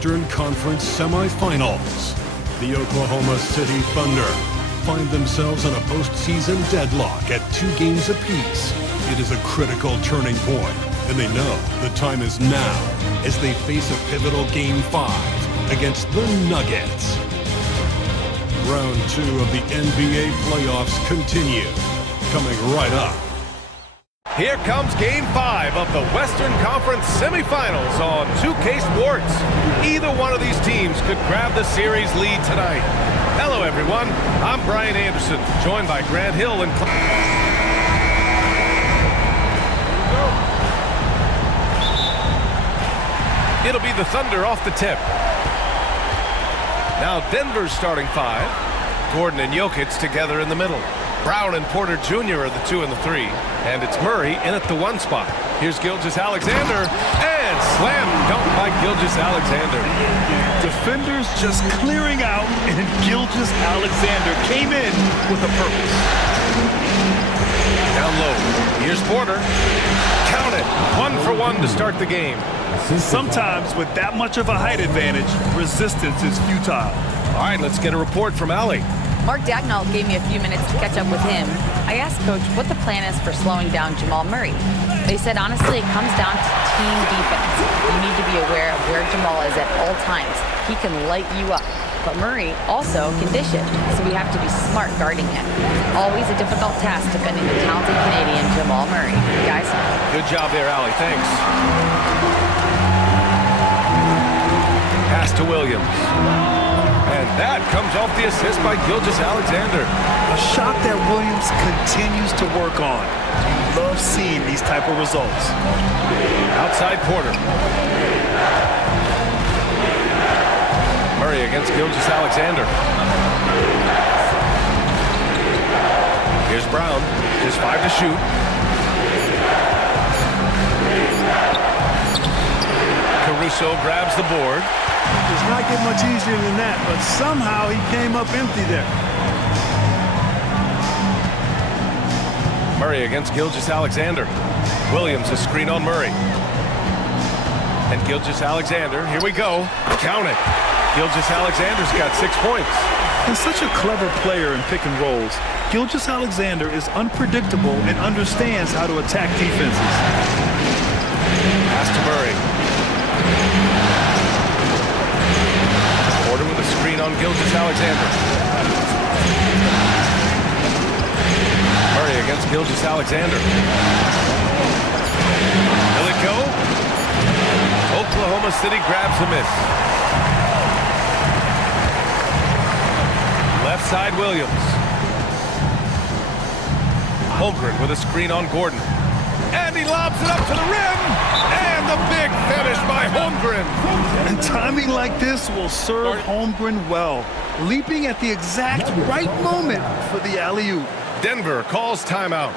Western Conference Semifinals. The Oklahoma City Thunder find themselves in a postseason deadlock at 2 games apiece. It is a critical turning point, and they know the time is now as they face a pivotal Game 5 against the Nuggets. Round 2 of the NBA playoffs continue, coming right up. Here comes Game 5 of the Western Conference Semifinals on 2K Sports. Either one of these teams could grab the series lead tonight. Hello, everyone. I'm Brian Anderson, joined by Grant Hill and It'll be the Thunder off the tip. Now Denver's starting 5. Gordon and Jokic together in the middle. Brown and Porter Jr. are the 2 and the 3. And it's Murray in at the 1 spot. Here's Gilgeous-Alexander. And slam dunk by Gilgeous-Alexander. Defenders just clearing out, and Gilgeous-Alexander came in with a purpose. Down low. Here's Porter. Count it. 1 for 1 to start the game. Sometimes with that much of a height advantage, resistance is futile. All right, let's get a report from Allie. Mark Dagnall gave me a few minutes to catch up with him. I asked Coach what the plan is for slowing down Jamal Murray. They said, honestly, it comes down to team defense. You need to be aware of where Jamal is at all times. He can light you up. But Murray also can dish it, so we have to be smart guarding him. Always a difficult task defending the talented Canadian Jamal Murray. Guys? Good job there, Allie. Thanks. Pass to Williams. And that comes off the assist by Gilgeous-Alexander. A shot that Williams continues to work on. You love seeing these type of results. Outside Porter. Murray against Gilgeous-Alexander. Here's Brown. Just 5 to shoot. Caruso grabs the board. Does not get much easier than that, but somehow he came up empty there. Murray against Gilgeous-Alexander. Williams a screen on Murray. And Gilgeous-Alexander, here we go. Count it. Gilgeous-Alexander's got 6 points. And such a clever player in pick and rolls, Gilgeous-Alexander is unpredictable and understands how to attack defenses. Pass to Murray. Porter with a screen on Gilgeous-Alexander. Murray against Gilgeous-Alexander. Will it go? Oklahoma City grabs the miss. Left side Williams. Holmgren with a screen on Gordon. And he lobs it up to the rim. And the big finish by Holmgren. And timing like this will serve Holmgren well. Leaping at the exact right moment for the alley-oop. Denver calls timeout.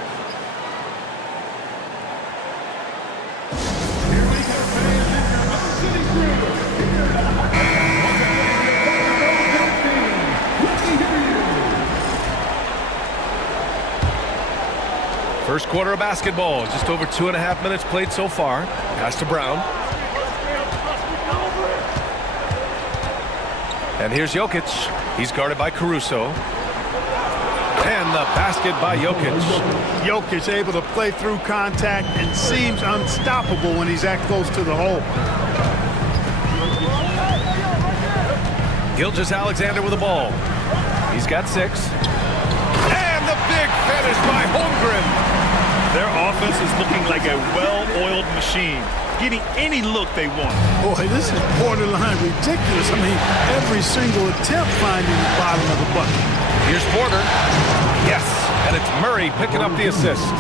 First quarter of basketball, just over 2.5 minutes played so far. Pass to Brown. And here's Jokic. He's guarded by Caruso. And the basket by Jokic. Jokic able to play through contact and seems unstoppable when he's that close to the hole. Gilgeous-Alexander with the ball. He's got 6. And the big finish by Holmgren. Their offense is looking like a well-oiled machine, getting any look they want. Boy, this is borderline ridiculous. I mean, every single attempt finding the bottom of the bucket. Here's Porter. Yes, and it's Murray picking up the assist.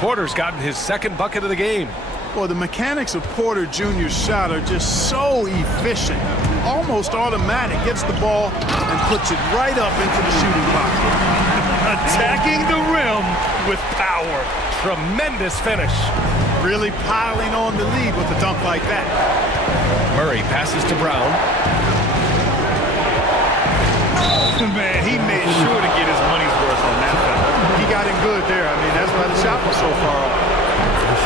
Porter's gotten his 2nd bucket of the game. Boy, the mechanics of Porter Jr.'s shot are just so efficient. Almost automatic. Gets the ball and puts it right up into the shooting pocket. Attacking the rim with power. Tremendous finish. Really piling on the lead with a dunk like that. Murray passes to Brown. Man, he made sure to get his money's worth on that foul. He got in good there. I mean, that's why the shot was so far off.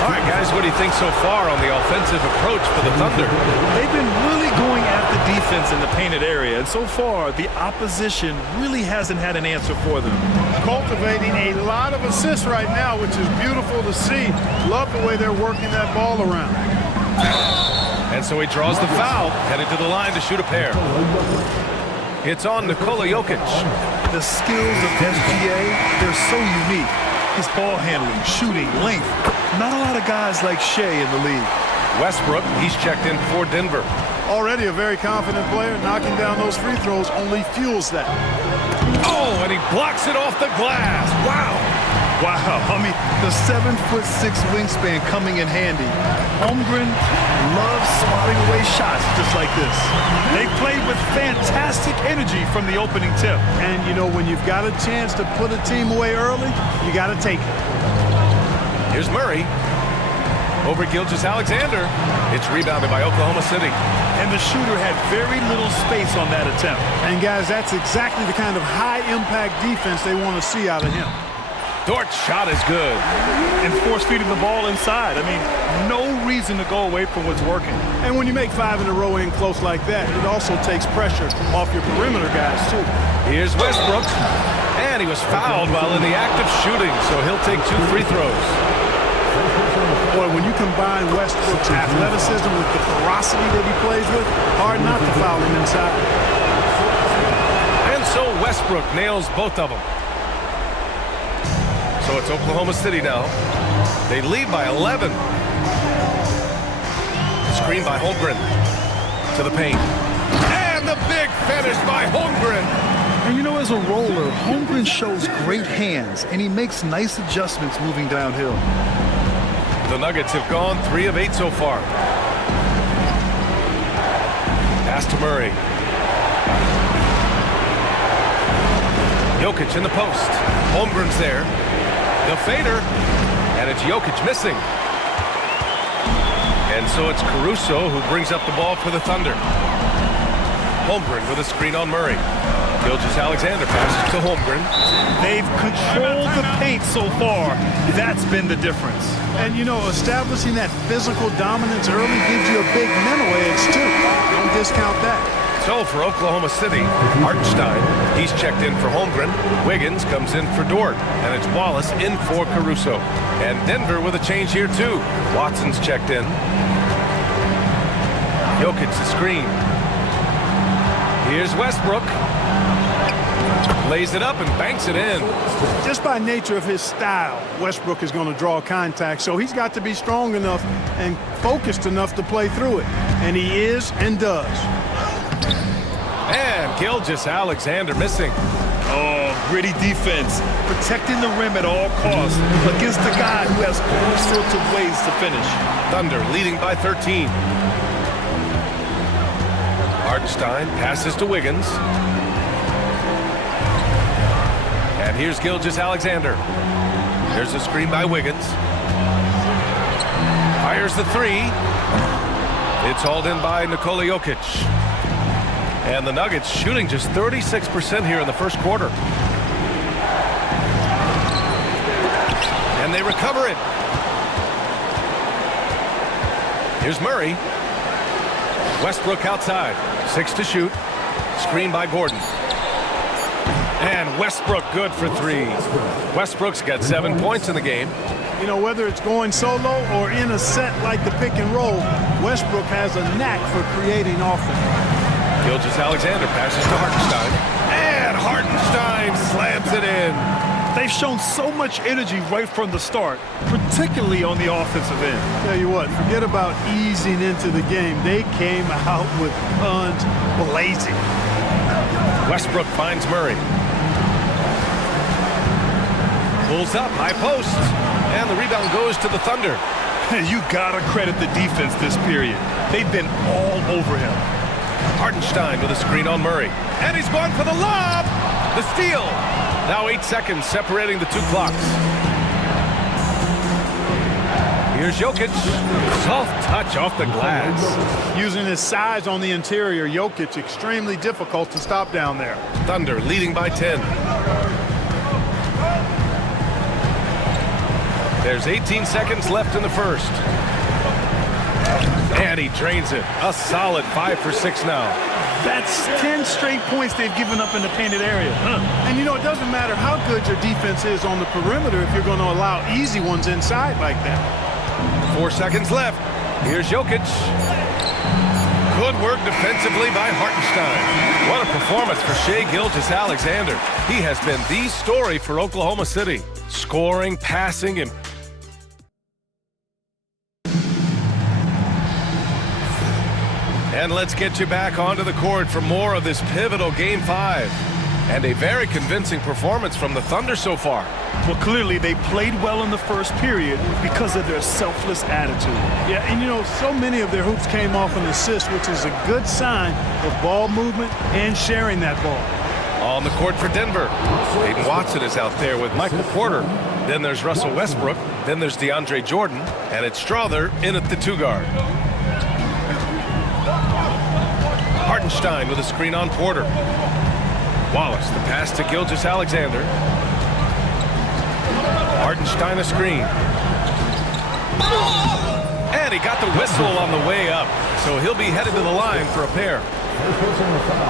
All right, right, guys, what do you think so far on the offensive approach for the Thunder? They've been really going at the defense in the painted area, and so far, the opposition really hasn't had an answer for them. Cultivating a lot of assists right now, which is beautiful to see. Love the way they're working that ball around. And so he draws the foul, headed to the line to shoot a pair. It's on Nikola Jokic. The skills of SGA, they're so unique. His ball handling, shooting, length. Not a lot of guys like Shea in the league. Westbrook, he's checked in for Denver. Already a very confident player. Knocking down those free throws only fuels that. Oh, and he blocks it off the glass. Wow. Wow, I mean, the 7'6" wingspan coming in handy. Holmgren loves swatting away shots just like this. They played with fantastic energy from the opening tip. And, you know, when you've got a chance to put a team away early, you got to take it. Here's Murray. Over Gilgeous-Alexander. It's rebounded by Oklahoma City. And the shooter had very little space on that attempt. And, guys, that's exactly the kind of high-impact defense they want to see out of him. Dort's shot is good. And force-feeding the ball inside. I mean, no reason to go away from what's working. And when you make 5 in a row in close like that, it also takes pressure off your perimeter guys, too. Here's Westbrook. And he was fouled while in the act of shooting, so he'll take 2 free throws. Boy, when you combine Westbrook's athleticism with the ferocity that he plays with, hard not to foul him inside. And so Westbrook nails both of them. So it's Oklahoma City now. They lead by 11. Screen by Holmgren. To the paint. And the big finish by Holmgren. And you know, as a roller, Holmgren shows great hands, and he makes nice adjustments moving downhill. The Nuggets have gone 3 of 8 so far. Pass to Murray. Jokic in the post. Holmgren's there. The fader, and it's Jokic missing. And so it's Caruso who brings up the ball for the Thunder. Holmgren with a screen on Murray. Gilgeous-Alexander passes to Holmgren. They've controlled the paint so far. That's been the difference. And, you know, establishing that physical dominance early gives you a big mental edge, too. Don't discount that. So for Oklahoma City, Hartenstein, he's checked in for Holmgren. Wiggins comes in for Dort. And it's Wallace in for Caruso. And Denver with a change here, too. Watson's checked in. Jokic the screen. Here's Westbrook. Lays it up and banks it in. Just by nature of his style, Westbrook is going to draw contact, so he's got to be strong enough and focused enough to play through it. And he is and does. And Gilgeous-Alexander missing. Oh, gritty defense. Protecting the rim at all costs against a guy who has all sorts of ways to finish. Thunder leading by 13. Hartenstein passes to Wiggins. And here's Gilgeous-Alexander. There's a screen by Wiggins. Fires the 3. It's hauled in by Nikola Jokic. And the Nuggets shooting just 36% here in the first quarter. And they recover it. Here's Murray. Westbrook outside. 6 to shoot. Screen by Gordon. And Westbrook good for 3. Westbrook's got 7 points in the game. You know, whether it's going solo or in a set like the pick and roll, Westbrook has a knack for creating offense. Gilgeous-Alexander passes to Hartenstein. And Hartenstein slams it in. They've shown so much energy right from the start, particularly on the offensive end. Tell you what, forget about easing into the game. They came out with guns blazing. Westbrook finds Murray. Pulls up, high post. And the rebound goes to the Thunder. You gotta credit the defense this period. They've been all over him. Hartenstein with a screen on Murray. And he's going for the lob. The steal. Now 8 seconds separating the 2 clocks. Here's Jokic. Soft touch off the glass. Using his size on the interior, Jokic extremely difficult to stop down there. Thunder leading by 10. There's 18 seconds left in the first. And he drains it. A solid 5 for 6 now. That's 10 straight points they've given up in the painted area. And, you know, it doesn't matter how good your defense is on the perimeter if you're going to allow easy ones inside like that. 4 seconds left. Here's Jokic. Good work defensively by Hartenstein. What a performance for Shai Gilgeous-Alexander. He has been the story for Oklahoma City. Scoring, passing, and let's get you back onto the court for more of this pivotal Game 5. And a very convincing performance from the Thunder so far. Well, clearly they played well in the first period because of their selfless attitude. Yeah, and you know, so many of their hoops came off an assist, which is a good sign of ball movement and sharing that ball. On the court for Denver, Peyton Watson is out there with Michael Porter. Then there's Russell Westbrook. Then there's DeAndre Jordan. And it's Strother in at the 2 guard. Hartenstein with a screen on Porter. Wallace, the pass to Gilgeous-Alexander. Hartenstein a screen. And he got the whistle on the way up. So he'll be headed to the line for a pair.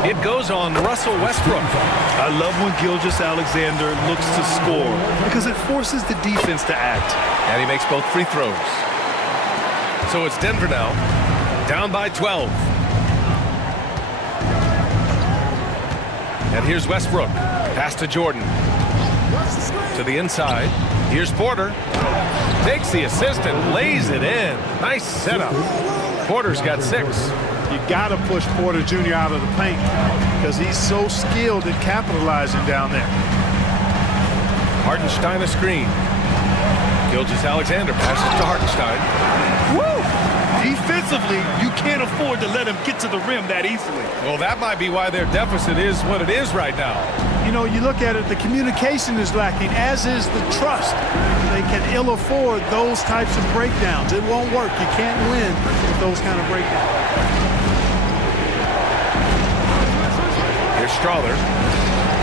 It goes on Russell Westbrook. I love when Gilgeous-Alexander looks to score because it forces the defense to act. And he makes both free throws. So it's Denver now, down by 12. And here's Westbrook. Pass to Jordan. To the inside. Here's Porter. Takes the assist and lays it in. Nice setup. Porter's got 6. You got to push Porter Jr. out of the paint because he's so skilled at capitalizing down there. Hartenstein a screen. Gilgeous-Alexander passes to Hartenstein. Woo! Defensively, you can't afford to let him get to the rim that easily. Well, that might be why their deficit is what it is right now. You know, you look at it, the communication is lacking, as is the trust. They can ill afford those types of breakdowns. It won't work. You can't win with those kind of breakdowns. Here's Strother.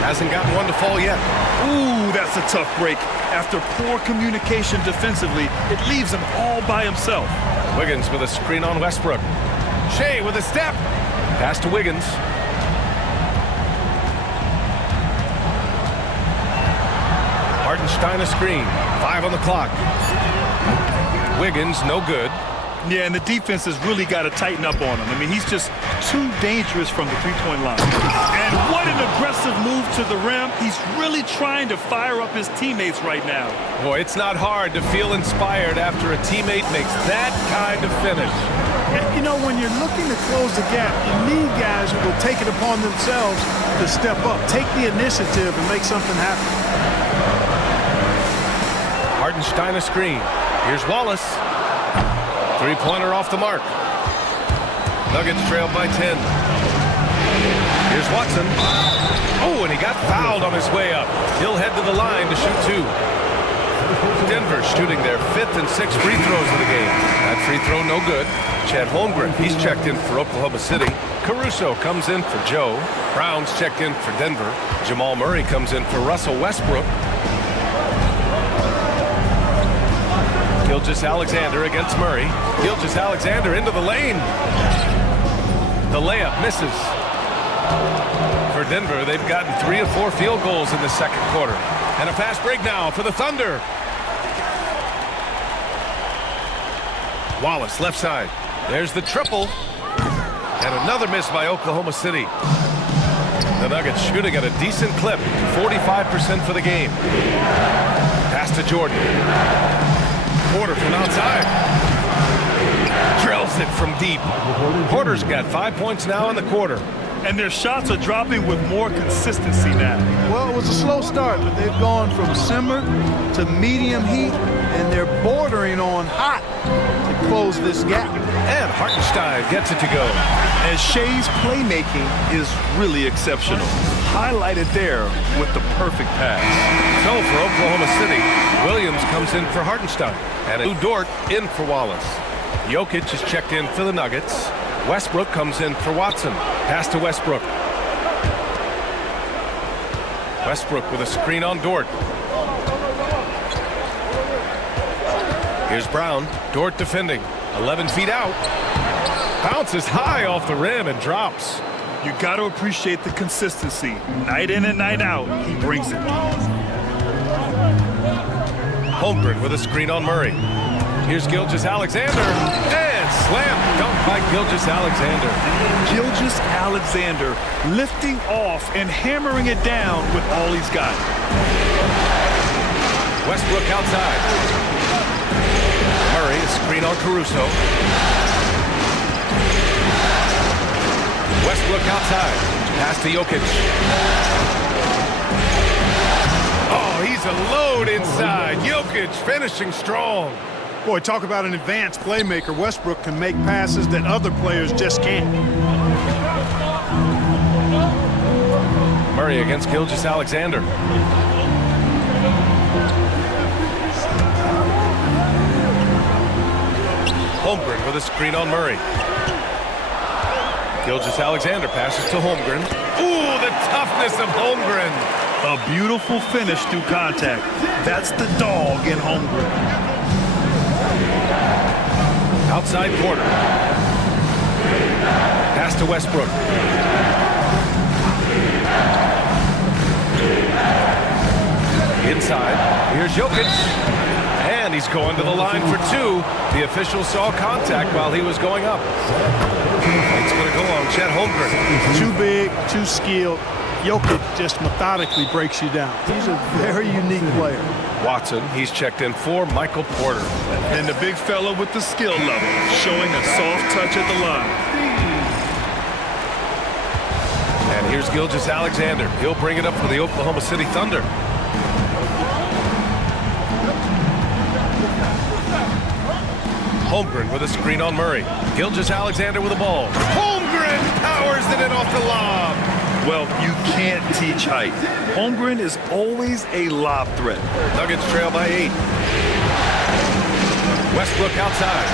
Hasn't gotten one to fall yet. Ooh, that's a tough break. After poor communication defensively, it leaves him all by himself. Wiggins with a screen on Westbrook. Shai with a step. Pass to Wiggins. Hartenstein a screen. 5 on the clock. Wiggins no good. Yeah, and the defense has really got to tighten up on him. I mean, he's just too dangerous from the three-point line. And what an aggressive move to the rim. He's really trying to fire up his teammates right now. Boy, it's not hard to feel inspired after a teammate makes that kind of finish. You know, when you're looking to close the gap, you need guys who will take it upon themselves to step up, take the initiative, and make something happen. Hartenstein a screen. Here's Wallace. Three-pointer off the mark. Nuggets trailed by 10. Here's Watson. Oh, and he got fouled on his way up. He'll head to the line to shoot 2. Denver shooting their 5th and 6th free throws of the game. That free throw no good. Chet Holmgren, he's checked in for Oklahoma City. Caruso comes in for Joe. Brown's checked in for Denver. Jamal Murray comes in for Russell Westbrook. Gilgeous-Alexander against Murray. Gilgeous-Alexander into the lane. The layup misses. For Denver, they've gotten 3 of 4 field goals in the second quarter. And a fast break now for the Thunder. Wallace, left side. There's the triple. And another miss by Oklahoma City. The Nuggets shooting at a decent clip. 45% for the game. Pass to Jordan. Porter from outside. Drills it from deep. Porter's got 5 points now in the quarter. And their shots are dropping with more consistency now. Well, it was a slow start, but they've gone from simmer to medium heat, and they're bordering on hot to close this gap. And Hartenstein gets it to go. And Shai's playmaking is really exceptional. Highlighted there with the perfect pass. So for Oklahoma City, Williams comes in for Hartenstein. And Lou Dort in for Wallace. Jokic is checked in for the Nuggets. Westbrook comes in for Watson. Pass to Westbrook. Westbrook with a screen on Dort. Here's Brown. Dort defending. 11 feet out. Bounces high off the rim and drops. You got to appreciate the consistency. Night in and night out, he brings it. Holmgren with a screen on Murray. Here's Gilgeous-Alexander. And slam dunk by Gilgeous-Alexander. Gilgeous-Alexander lifting off and hammering it down with all he's got. Westbrook outside. Murray, a screen on Caruso. Westbrook outside. Pass to Jokic. Oh, he's a load inside. Jokic finishing strong. Boy, talk about an advanced playmaker. Westbrook can make passes that other players just can't. Murray against Gilgeous-Alexander. Holmgren with a screen on Murray. Gilgeous-Alexander passes to Holmgren. Ooh, the toughness of Holmgren. A beautiful finish through contact. That's the dog in Holmgren. Outside Porter. Pass to Westbrook. Inside. Here's Jokic. And he's going to the line for two. The official saw contact while he was going up. It's going to go on Chet Holmgren. Too big, too skilled. Jokic just methodically breaks you down. He's a very unique player. Watson, he's checked in for Michael Porter. And the big fella with the skill level, showing a soft touch at the line. And here's Gilgeous-Alexander. He'll bring it up for the Oklahoma City Thunder. Holmgren with a screen on Murray. Gilgeous-Alexander with the ball. Holmgren powers it in off the lob. Well, you can't teach height. Holmgren is always a lob threat. Nuggets trail by 8. Westbrook outside.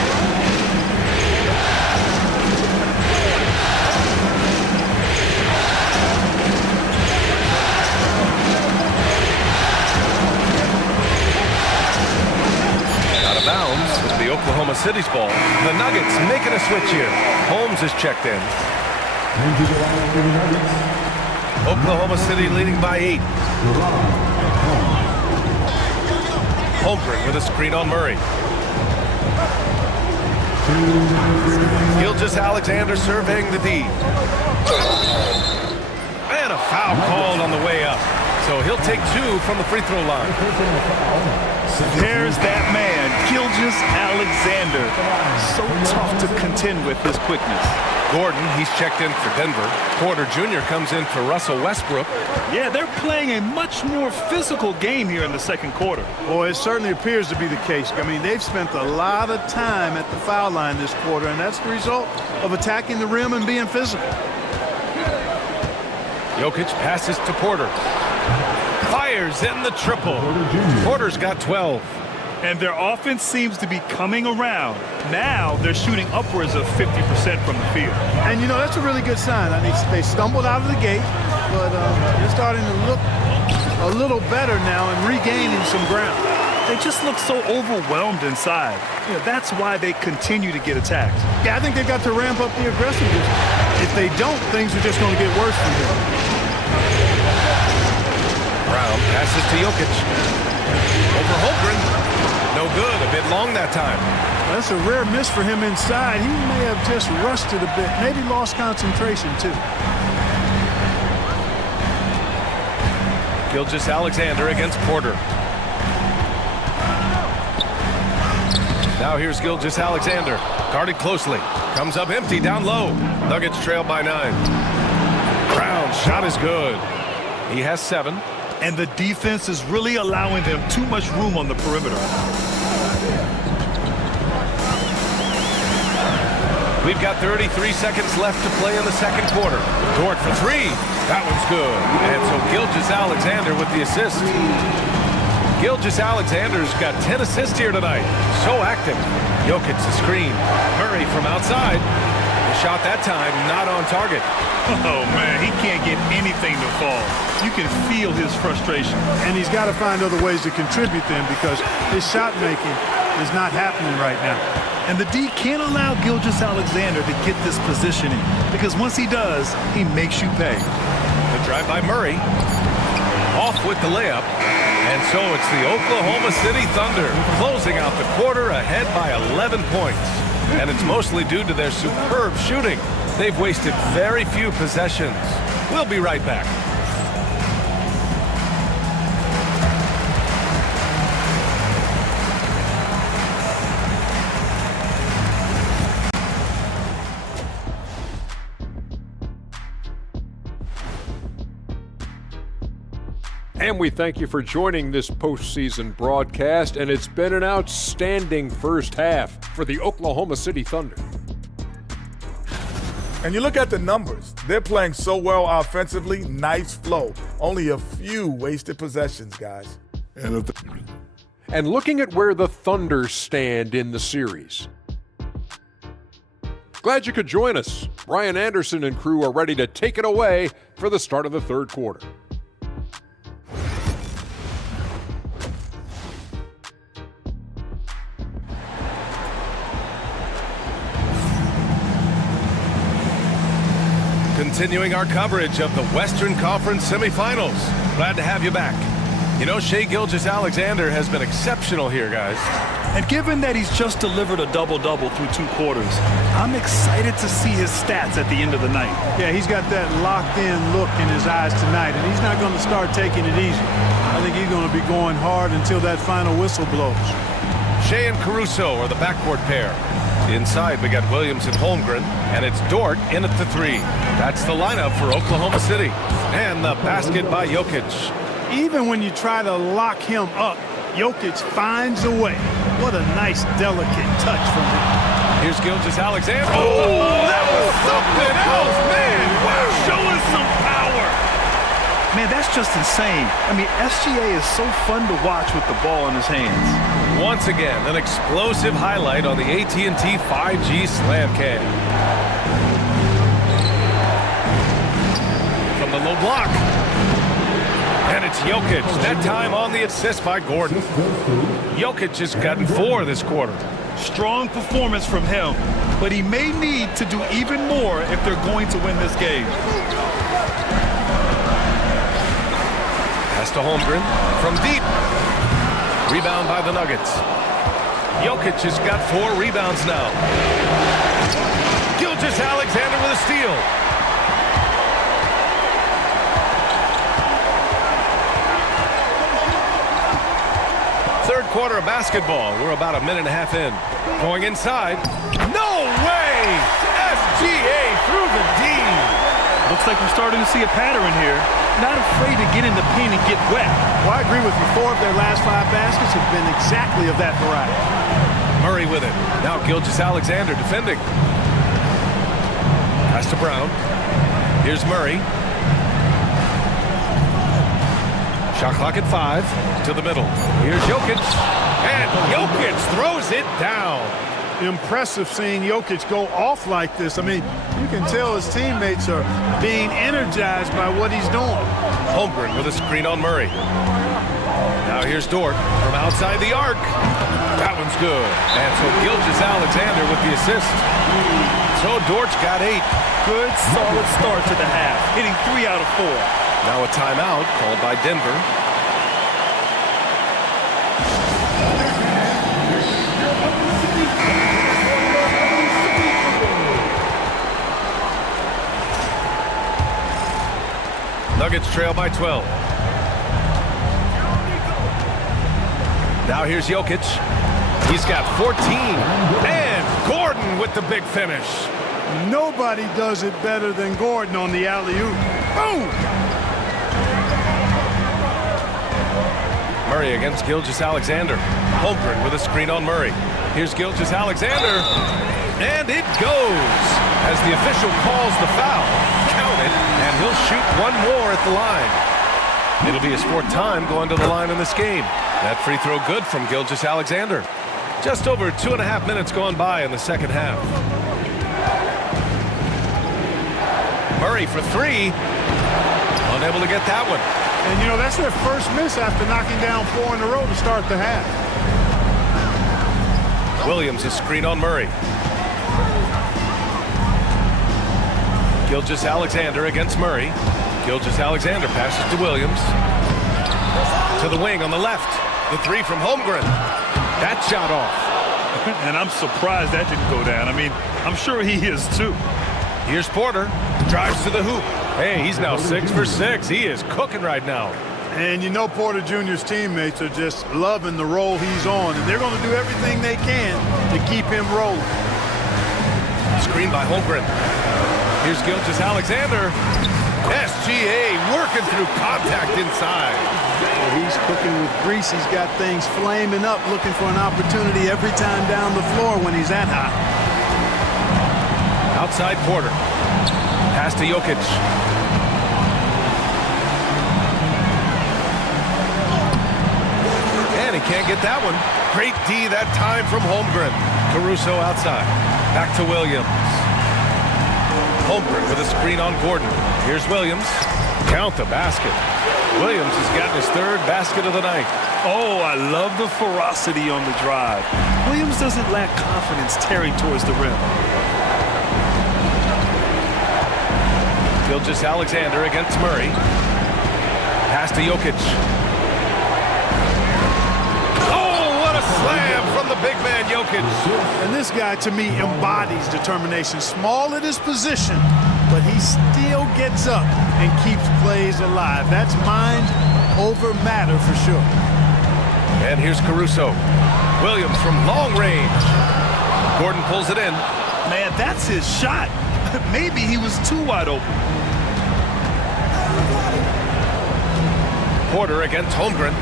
Out of bounds is the Oklahoma City's ball. The Nuggets making a switch here. Holmes is checked in. Oklahoma City leading by 8. Holmgren with a screen on Murray. Gilgeous-Alexander surveying the D. And a foul called on the way up. So he'll take 2 from the free throw line. There's that man, Gilgeous-Alexander. So tough to contend with his quickness. Gordon, he's checked in for Denver. Porter Jr. comes in for Russell Westbrook. Yeah, they're playing a much more physical game here in the second quarter. Boy, it certainly appears to be the case. I mean, they've spent a lot of time at the foul line this quarter, and that's the result of attacking the rim and being physical. Jokic passes to Porter. Fires in the triple. Porter's got 12. And their offense seems to be coming around. Now they're shooting upwards of 50% from the field. And, you know, that's a really good sign. I mean, they stumbled out of the gate, but they're starting to look a little better now and regaining some ground. They just look so overwhelmed inside. You know, that's why they continue to get attacked. Yeah, I think they've got to ramp up the aggressiveness. If they don't, things are just going to get worse from here. Brown passes to Jokic. Over Holmgren. No good. A bit long that time. That's a rare miss for him inside. He may have just rushed it a bit. Maybe lost concentration, too. Gilgeous-Alexander against Porter. Now here's Gilgeous-Alexander. Guarded closely. Comes up empty down low. Nuggets trail by 9. Brown's shot is good. He has 7. And the defense is really allowing them too much room on the perimeter. We've got 33 seconds left to play in the second quarter. Dort for 3. That one's good. And so Gilgeous-Alexander with the assist. Gilgeous-Alexander's got 10 assists here tonight. So active. Jokic the screen. Murray from outside. The shot that time not on target. Oh, man, he can't get anything to fall. You can feel his frustration. And he's got to find other ways to contribute then, because his shot making is not happening right now. And the D can't allow Gilgeous-Alexander to get this positioning, because once he does, he makes you pay. The drive by Murray. Off with the layup. And so it's the Oklahoma City Thunder closing out the quarter ahead by 11 points. And it's mostly due to their superb shooting. They've wasted very few possessions. We'll be right back. And we thank you for joining this postseason broadcast, and it's been an outstanding first half for the Oklahoma City Thunder. And you look at the numbers. They're playing so well offensively, nice flow. Only a few wasted possessions, guys. And looking at where the Thunder stand in the series. Glad you could join us. Brian Anderson and crew are ready to take it away for the start of the third quarter. Continuing our coverage of the Western Conference Semifinals. Glad to have you back. You know, Shai Gilgeous-Alexander has been exceptional here, guys. And given that he's just delivered a double-double through 2 quarters, I'm excited to see his stats at the end of the night. Yeah, he's got that locked-in look in his eyes tonight, and he's not going to start taking it easy. I think he's going to be going hard until that final whistle blows. Shai and Caruso are the backcourt pair. Inside, we got Williams and Holmgren, and it's Dort in at the 3. That's the lineup for Oklahoma City. And the basket by Jokic. Even when you try to lock him up, Jokic finds a way. What a nice, delicate touch from him. Here's Gilgeous-Alexander. Oh, that was something else, man. Wow, showing some power. Man, that's just insane. I mean, SGA is so fun to watch with the ball in his hands. Once again, an explosive highlight on the AT&T 5G Slam Cam. From the low block. And it's Jokic, that time on the assist by Gordon. Jokic has gotten 4 this quarter. Strong performance from him, but he may need to do even more if they're going to win this game. Pass to Holmgren from deep. Rebound by the Nuggets. Jokic has got 4 rebounds now. Gilgeous-Alexander with a steal. Third quarter of basketball. We're about a minute and a half in. Going inside. No way! SGA through the D. Looks like we're starting to see a pattern here. Not afraid to get in the paint and get wet. Well, I agree with you. 4 of their last 5 baskets have been exactly of that variety. Murray with it. Now Gilgeous-Alexander defending. Pass to Brown. Here's Murray. Shot clock at 5. To the middle. Here's Jokic. And Jokic throws it down. Impressive seeing Jokic go off like this. I mean, you can tell his teammates are being energized by what he's doing. Holmgren with a screen on Murray. Now here's Dort from outside the arc. That one's good. And so Gilgeous-Alexander with the assist. So Dort's got 8. Good, solid start to the half, hitting 3 out of 4. Now a timeout called by Denver. Nuggets trail by 12. Now here's Jokic. He's got 14. And Gordon with the big finish. Nobody does it better than Gordon on the alley-oop. Boom! Murray against Gilgeous-Alexander. Holmgren with a screen on Murray. Here's Gilgeous-Alexander. And it goes as the official calls the foul. Count it, and he'll shoot 1 more at the line. It'll be his 4th time going to the line in this game. That free throw good from Gilgeous-Alexander. Just over 2.5 minutes gone by in the second half. Murray for 3. Unable to get that one. And, you know, that's their first miss after knocking down 4 in a row to start the half. Williams a screen on Murray. Gilgeous-Alexander against Murray. Gilgeous-Alexander passes to Williams. To the wing on the left. The three from Holmgren. That shot off. And I'm surprised that didn't go down. I mean, I'm sure he is too. Here's Porter. Drives to the hoop. Hey, he's now 6 for 6. He is cooking right now. And you know Porter Jr.'s teammates are just loving the role he's on, and they're going to do everything they can to keep him rolling. Screen by Holmgren. Here's Gilgeous-Alexander. SGA working through contact inside. Well, he's cooking with grease. He's got things flaming up, looking for an opportunity every time down the floor when he's that hot. Outside Porter. Pass to Jokic. And he can't get that one. Great D that time from Holmgren. Caruso outside. Back to Williams. Holmgren with a screen on Gordon. Here's Williams. Count the basket. Williams has gotten his third basket of the night. Oh, I love the ferocity on the drive. Williams doesn't lack confidence tearing towards the rim. Gilgeous-Alexander against Murray. Pass to Jokic. Slam from the big man, Jokic. And this guy, to me, embodies determination. Small at his position, but he still gets up and keeps plays alive. That's mind over matter for sure. And here's Caruso. Williams from long range. Gordon pulls it in. Man, that's his shot. Maybe he was too wide open. Porter against Holmgren.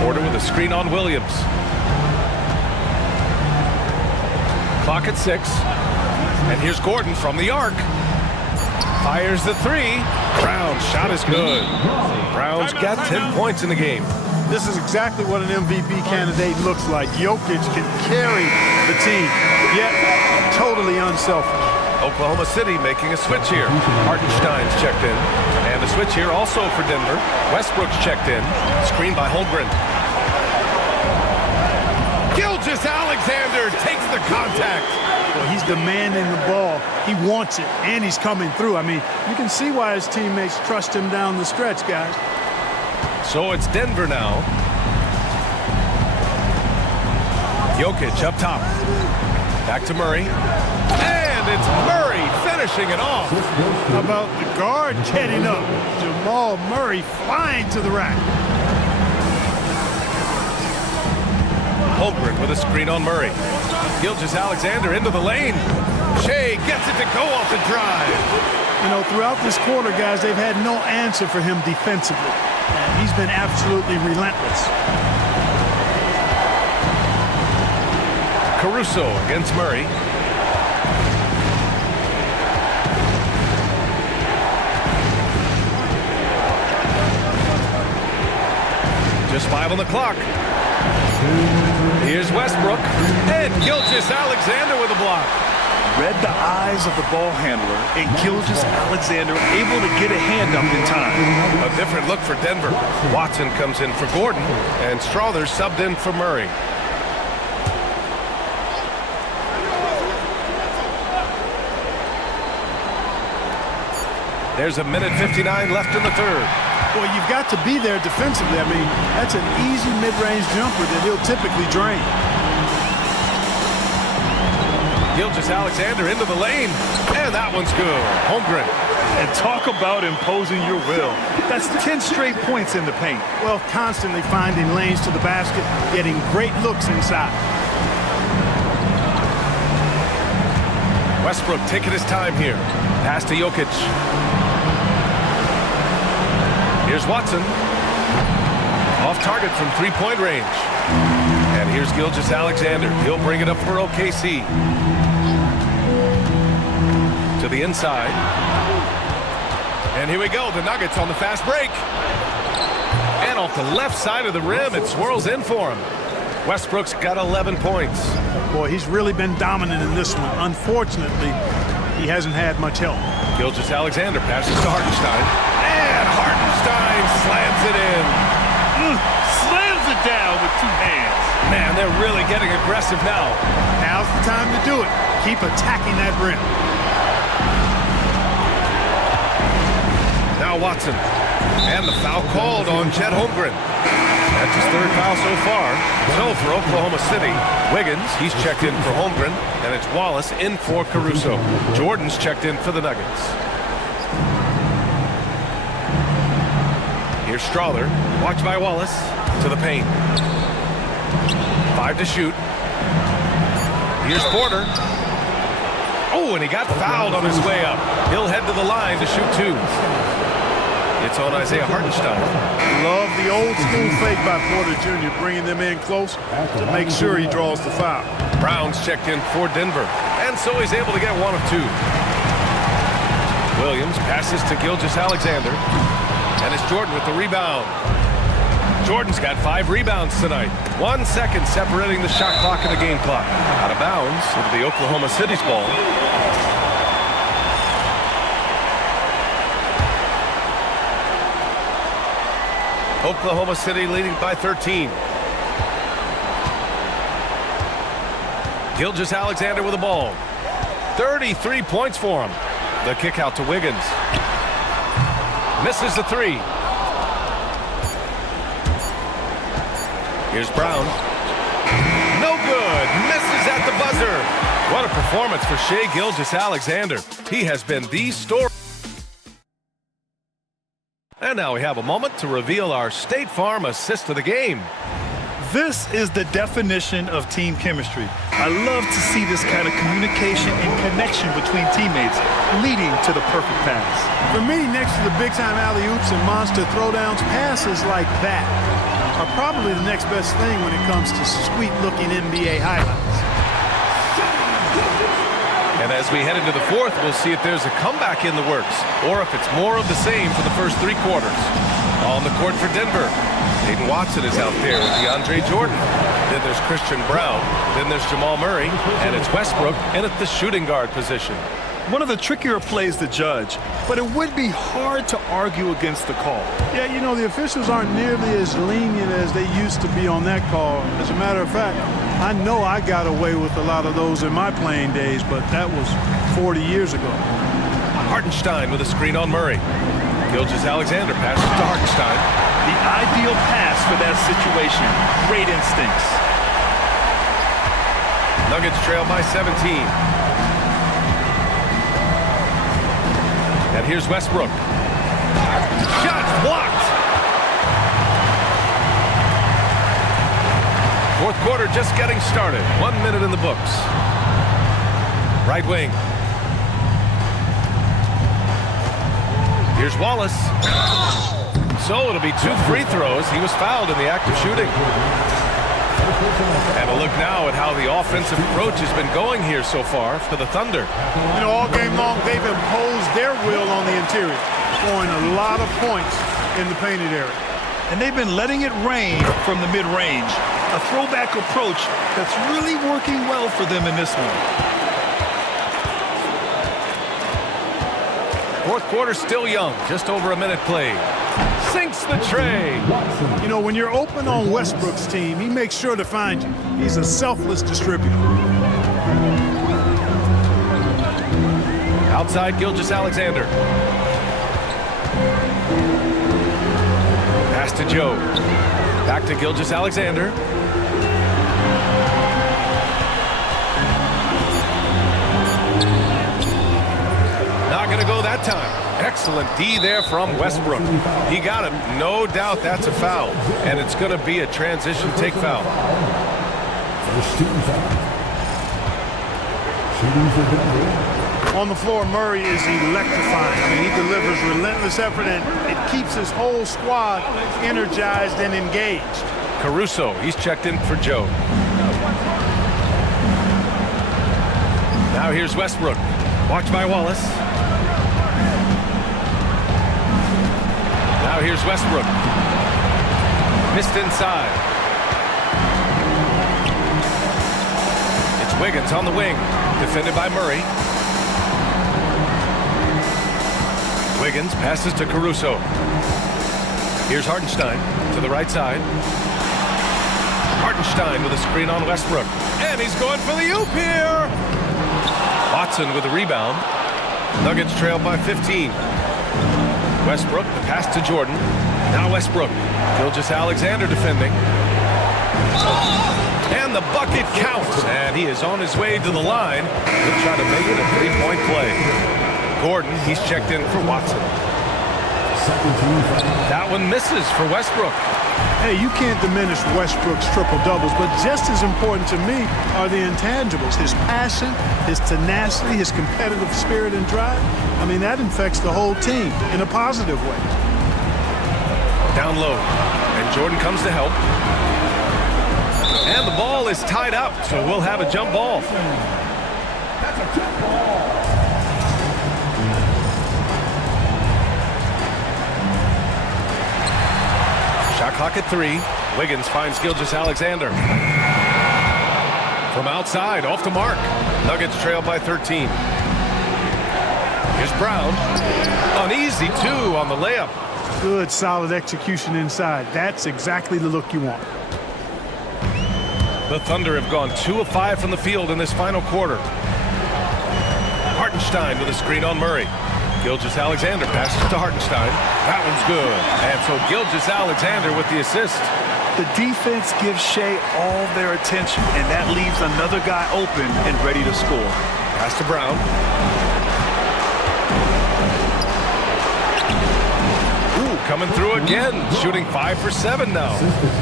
Porter with a screen on Williams. Clock at 6. And here's Gordon from the arc. Fires the three. Brown's shot is good. Brown's got 10 points in the game. This is exactly what an MVP candidate looks like. Jokic can carry the team, yet totally unselfish. Oklahoma City making a switch here. Hartenstein's checked in. And a switch here also for Denver. Westbrook's checked in. Screen by Holmgren. Gilgeous-Alexander takes the contact. Well, he's demanding the ball. He wants it, and he's coming through. I mean, you can see why his teammates trust him down the stretch, guys. So it's Denver now. Jokic up top. Back to Murray. And it's Murray finishing it off. How about the guard getting up? Jamal Murray flying to the rack. Holmgren with a screen on Murray. Gilgeous-Alexander into the lane. Shea gets it to go off the drive. You know, throughout this quarter, guys, they've had no answer for him defensively. And he's been absolutely relentless. Caruso against Murray. Just 5 on the clock. Here's Westbrook. And Gilgeous-Alexander with a block. Read the eyes of the ball handler, and Gilgeous-Alexander able to get a hand up in time. A different look for Denver. Watson comes in for Gordon, and Strother subbed in for Murray. There's a minute 59 left in the third. Well, you've got to be there defensively. I mean, that's an easy mid-range jumper that he'll typically drain. Gilgeous-Alexander into the lane, and that one's good. Holmgren. And talk about imposing your will. That's 10 straight points in the paint. Well, constantly finding lanes to the basket, getting great looks inside. Westbrook taking his time here. Pass to Jokic. Here's Watson. Off target from three-point range. And here's Gilgeous-Alexander. He'll bring it up for OKC. To the inside. And here we go. The Nuggets on the fast break. And off the left side of the rim, it swirls in for him. Westbrook's got 11 points. Boy, he's really been dominant in this one. Unfortunately, he hasn't had much help. Gilgeous-Alexander passes to Hartenstein. And Hartenstein slams it in. Slams it down with two hands. Man, they're really getting aggressive now. Now's the time to do it. Keep attacking that rim. Now Watson. And the foul called on Chet Holmgren. That's his third foul so far. So for Oklahoma City, Wiggins, he's checked in for Holmgren, and it's Wallace in for Caruso. Jordan's checked in for the Nuggets. Here's Strawther, watched by Wallace, to the paint. 5 to shoot. Here's Porter. Oh, and he got fouled on his way up. He'll head to the line to shoot 2. It's on Isaiah Hartenstein. Love the old school fake by Porter Jr., bringing them in close to make sure he draws the foul. Brown's checked in for Denver, and so he's able to get 1 of 2. Williams passes to Gilgeous-Alexander, and it's Jordan with the rebound. Jordan's got 5 rebounds tonight. 1 second separating the shot clock and the game clock. Out of bounds, it'll be Oklahoma City's ball. Oklahoma City leading by 13. Gilgeous-Alexander with the ball. 33 points for him. The kick out to Wiggins. Misses the 3. Here's Brown. No good. Misses at the buzzer. What a performance for Shai Gilgeous-Alexander. He has been the story. And now we have a moment to reveal our State Farm assist of the game. This is the definition of team chemistry. I love to see this kind of communication and connection between teammates leading to the perfect pass. For me, next to the big-time alley-oops and monster throwdowns, passes like that are probably the next best thing when it comes to sweet-looking NBA highlights. And as we head into the 4th, we'll see if there's a comeback in the works or if it's more of the same for the first 3 quarters. On the court for Denver, Hayden Watson is out there with DeAndre Jordan. Then there's Christian Brown. Then there's Jamal Murray. And it's Westbrook in at the shooting guard position. One of the trickier plays to judge, but it would be hard to argue against the call. Yeah, you know, the officials aren't nearly as lenient as they used to be on that call. As a matter of fact, I know I got away with a lot of those in my playing days, but that was 40 years ago. Hartenstein with a screen on Murray. Gilgeous-Alexander passes to Hartenstein. The ideal pass for that situation. Great instincts. Nuggets trail by 17. And here's Westbrook. Shot blocked. 4th quarter just getting started. 1 minute in the books. Right wing. Here's Wallace. So it'll be 2 free throws. He was fouled in the act of shooting. And a look now at how the offensive approach has been going here so far for the Thunder. You know, all game long, they've imposed their will on the interior, scoring a lot of points in the painted area. And they've been letting it rain from the mid-range. A throwback approach that's really working well for them in this one. 4th quarter still young, just over a minute played. Sinks the tray. You know, when you're open on Westbrook's team, he makes sure to find you. He's a selfless distributor. Outside Gilgeous-Alexander. Pass to Joe. Back to Gilgeous-Alexander. Not going to go that time. Excellent D there from Westbrook. He got him. No doubt that's a foul. And it's going to be a transition take foul. First team foul. Shooting for Denver. On the floor, Murray is electrifying. I mean, he delivers relentless effort, and it keeps his whole squad energized and engaged. Caruso, he's checked in for Joe. Now here's Westbrook. Watched by Wallace. Now here's Westbrook. Missed inside. It's Wiggins on the wing. Defended by Murray. Wiggins passes to Caruso. Here's Hartenstein to the right side. Hartenstein with a screen on Westbrook. And he's going for the oop here. Watson with a rebound. Nuggets trail by 15. Westbrook, the pass to Jordan. Now Westbrook. Gilgeous-Alexander defending. And the bucket counts. And he is on his way to the line. He'll try to make it a three-point play. Gordon, he's checked in for Watson. That one misses for Westbrook. Hey, you can't diminish Westbrook's triple-doubles, but just as important to me are the intangibles. His passion, his tenacity, his competitive spirit and drive. I mean, that infects the whole team in a positive way. Down low, and Jordan comes to help. And the ball is tied up, so we'll have a jump ball. That's a jump ball. Shot clock at 3. Wiggins finds Gilgeous-Alexander. From outside, off the mark. Nuggets trail by 13. Here's Brown. Uneasy, too, on the layup. Good, solid execution inside. That's exactly the look you want. The Thunder have gone 2 of 5 from the field in this final quarter. Hartenstein with a screen on Murray. Gilgeous-Alexander passes to Hartenstein. That one's good. And so Gilgeous-Alexander with the assist. The defense gives Shea all their attention, and that leaves another guy open and ready to score. Pass to Brown. Ooh, coming through again. Shooting 5 for 7 now.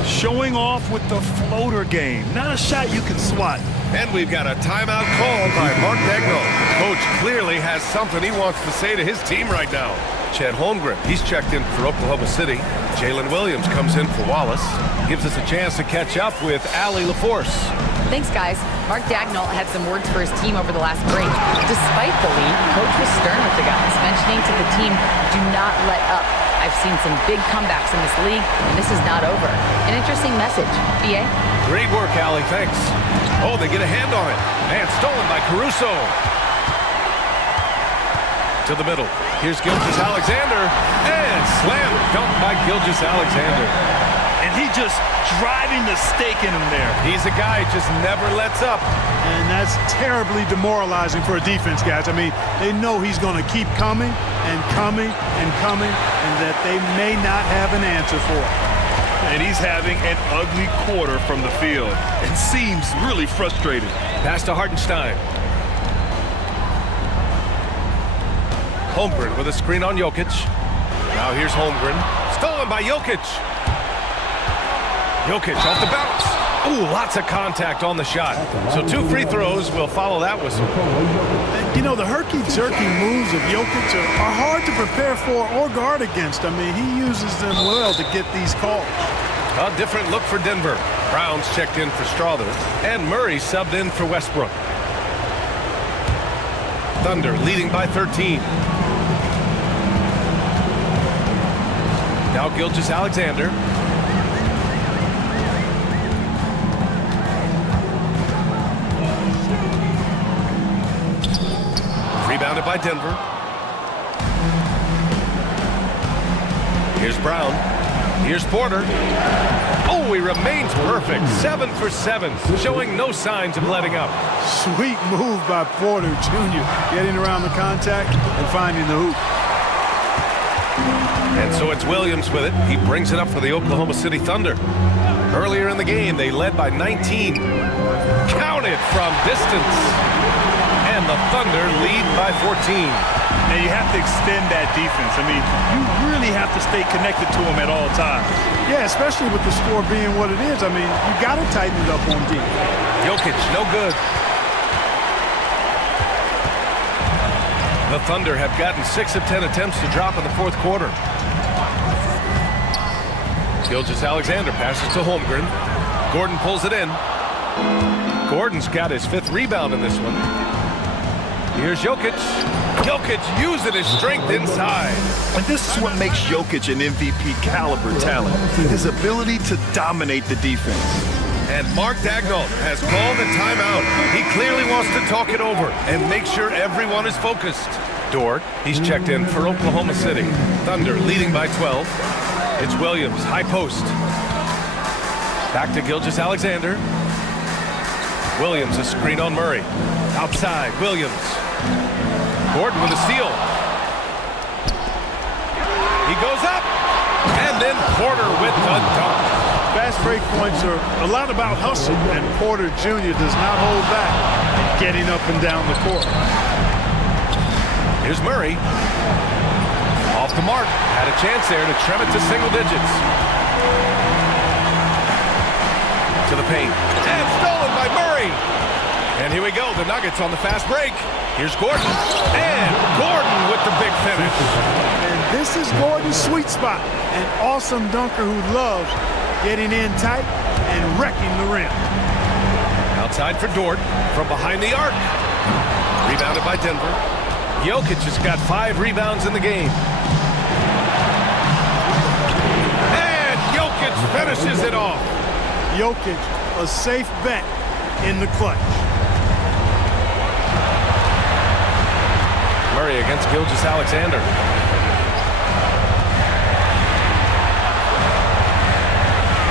Showing off with the floater game. Not a shot you can swat. And we've got a timeout called by Mark Dagnall. Coach clearly has something he wants to say to his team right now. Chet Holmgren, he's checked in for Oklahoma City. Jalen Williams comes in for Wallace. Gives us a chance to catch up with Allie LaForce. Thanks, guys. Mark Dagnall had some words for his team over the last break. Despite the lead, Coach was stern with the guys, mentioning to the team, do not let up. I've seen some big comebacks in this league, and this is not over. An interesting message. B.A.? Great work, Allie. Thanks. Oh, they get a hand on it. And stolen by Caruso. To the middle. Here's Gilgeous-Alexander. And slam dunk by Gilgeous-Alexander. And he just driving the stake in him there. He's a guy who just never lets up. And that's terribly demoralizing for a defense, guys. I mean, they know he's going to keep coming and coming and coming, and that they may not have an answer for it. And he's having an ugly quarter from the field. It seems really frustrated. Pass to Hartenstein. Holmgren with a screen on Jokic. Now here's Holmgren. Stolen by Jokic. Jokic off the bounce. Ooh, lots of contact on the shot. So 2 free throws will follow that whistle. You know, the herky-jerky moves of Jokic are hard to prepare for or guard against. I mean, he uses them well to get these calls. A different look for Denver. Brown's checked in for Strother. And Murray subbed in for Westbrook. Thunder leading by 13. Now Gilgeous-Alexander. Rebounded by Denver. Here's Brown. Here's Porter. Oh, he remains perfect. 7 for 7, showing no signs of letting up. Sweet move by Porter Jr. Getting around the contact and finding the hoop. And so it's Williams with it. He brings it up for the Oklahoma City Thunder. Earlier in the game, they led by 19. Counted from distance. And the Thunder lead by 14. And you have to extend that defense. I mean, you really have to stay connected to them at all times. Yeah, especially with the score being what it is. I mean, you got to tighten it up on D. Jokic, no good. The Thunder have gotten 6 of 10 attempts to drop in the fourth quarter. Gilgeous-Alexander passes to Holmgren. Gordon pulls it in. Gordon's got his 5th rebound in this one. Here's Jokic. Jokic using his strength inside. And this is what makes Jokic an MVP caliber talent. His ability to dominate the defense. And Mark Dagnall has called a timeout. He clearly wants to talk it over and make sure everyone is focused. Dort, he's checked in for Oklahoma City. Thunder leading by 12. It's Williams, high post. Back to Gilgeous-Alexander. Williams, a screen on Murray. Outside, Williams. Gordon with a steal. He goes up, and then Porter with the dunk. Fast break points are a lot about hustle, and Porter Jr. does not hold back getting up and down the court. Here's Murray. Off the mark. Had a chance there to trim it to single digits. To the paint. And stolen by Murray. And here we go. The Nuggets on the fast break. Here's Gordon. And Gordon with the big finish. And this is Gordon's sweet spot. An awesome dunker who loves getting in tight and wrecking the rim. Outside for Dort from behind the arc. Rebounded by Denver. Jokic has got 5 rebounds in the game. And Jokic finishes it off. Jokic, a safe bet in the clutch. Murray against Gilgeous-Alexander.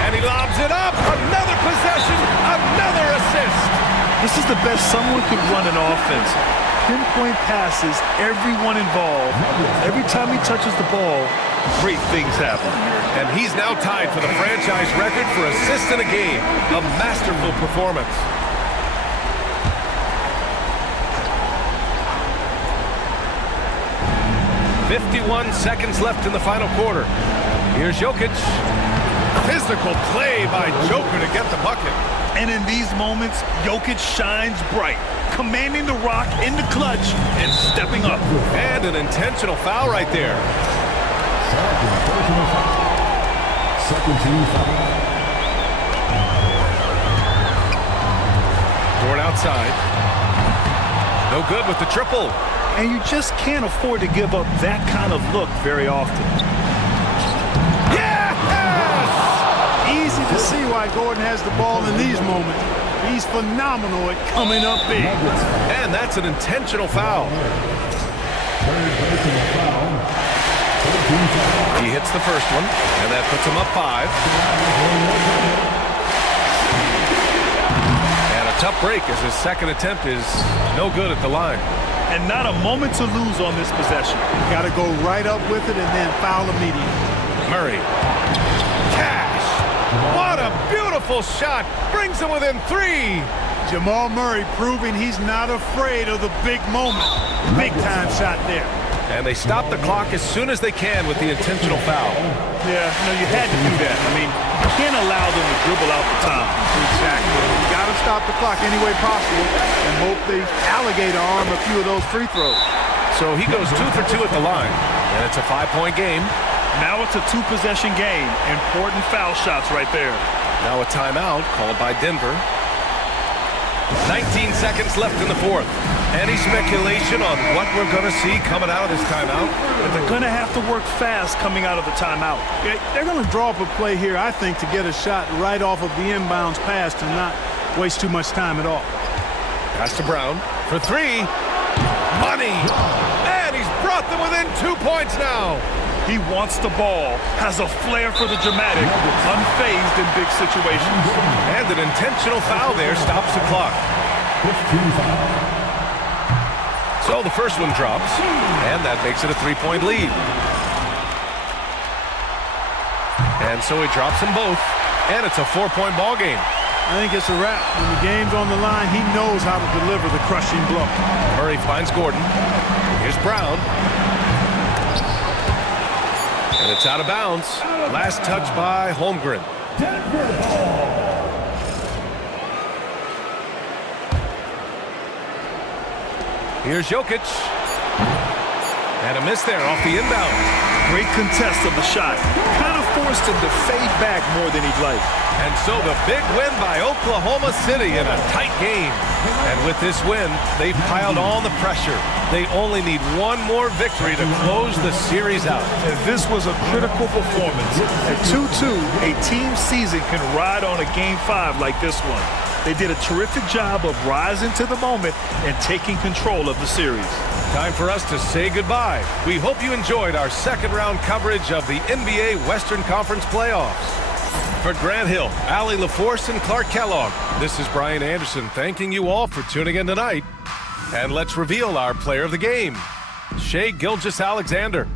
And he lobs it up. Another possession, another assist. This is the best someone could run an offense. Pinpoint passes, everyone involved. Every time he touches the ball, great things happen. And he's now tied for the franchise record for assists in a game. A masterful performance. "51 seconds left in the final quarter. Here's Jokic. Physical play by Joker to get the bucket. And in these moments, Jokic shines bright, commanding the rock in the clutch and stepping up. And an intentional foul right there. Second team foul. Dort outside. No good with the triple. And you just can't afford to give up that kind of look very often. Easy to see why Gordon has the ball in these moments. He's phenomenal at coming up big. And that's an intentional foul. He hits the first one, and that puts him up 5. And a tough break as his second attempt is no good at the line. And not a moment to lose on this possession. Got to go right up with it and then foul immediately. Murray. What a beautiful shot. Brings him within 3. Jamal Murray proving he's not afraid of the big moment. Big time shot there. And they stop the clock as soon as they can with the intentional foul. Yeah, no, you had to do that. I mean, you can't allow them to dribble out the time. Exactly. You got to stop the clock any way possible and hope they alligator arm a few of those free throws. So he goes 2 for 2 at the line, and it's a 5-point game. Now it's a 2-possession game. Important foul shots right there. Now a timeout called by Denver. 19 seconds left in the fourth. Any speculation on what we're going to see coming out of this timeout? But they're going to have to work fast coming out of the timeout. Yeah, they're going to draw up a play here, I think, to get a shot right off of the inbounds pass and not waste too much time at all. Pass to Brown for 3. Money! And he's brought them within 2 points now. He wants the ball, has a flair for the dramatic, unfazed in big situations. And an intentional foul there stops the clock. So the first one drops, and that makes it a 3-point lead. And so he drops them both, and it's a 4-point ball game. I think it's a wrap. When the game's on the line, he knows how to deliver the crushing blow. Murray finds Gordon. Here's Brown. And it's out of bounds. Last touch by Holmgren. Here's Jokic. And a miss there off the inbound. Great contest of the shot. Kind of forced him to fade back more than he'd like. And so the big win by Oklahoma City in a tight game. And with this win, they've piled on the pressure. They only need one more victory to close the series out. And this was a critical performance. At 2-2, a team season can ride on a Game 5 like this one. They did a terrific job of rising to the moment and taking control of the series. Time for us to say goodbye. We hope you enjoyed our second round coverage of the NBA Western Conference playoffs. For Grant Hill, Allie LaForce, and Clark Kellogg, this is Brian Anderson thanking you all for tuning in tonight. And let's reveal our player of the game, Shai Gilgeous-Alexander.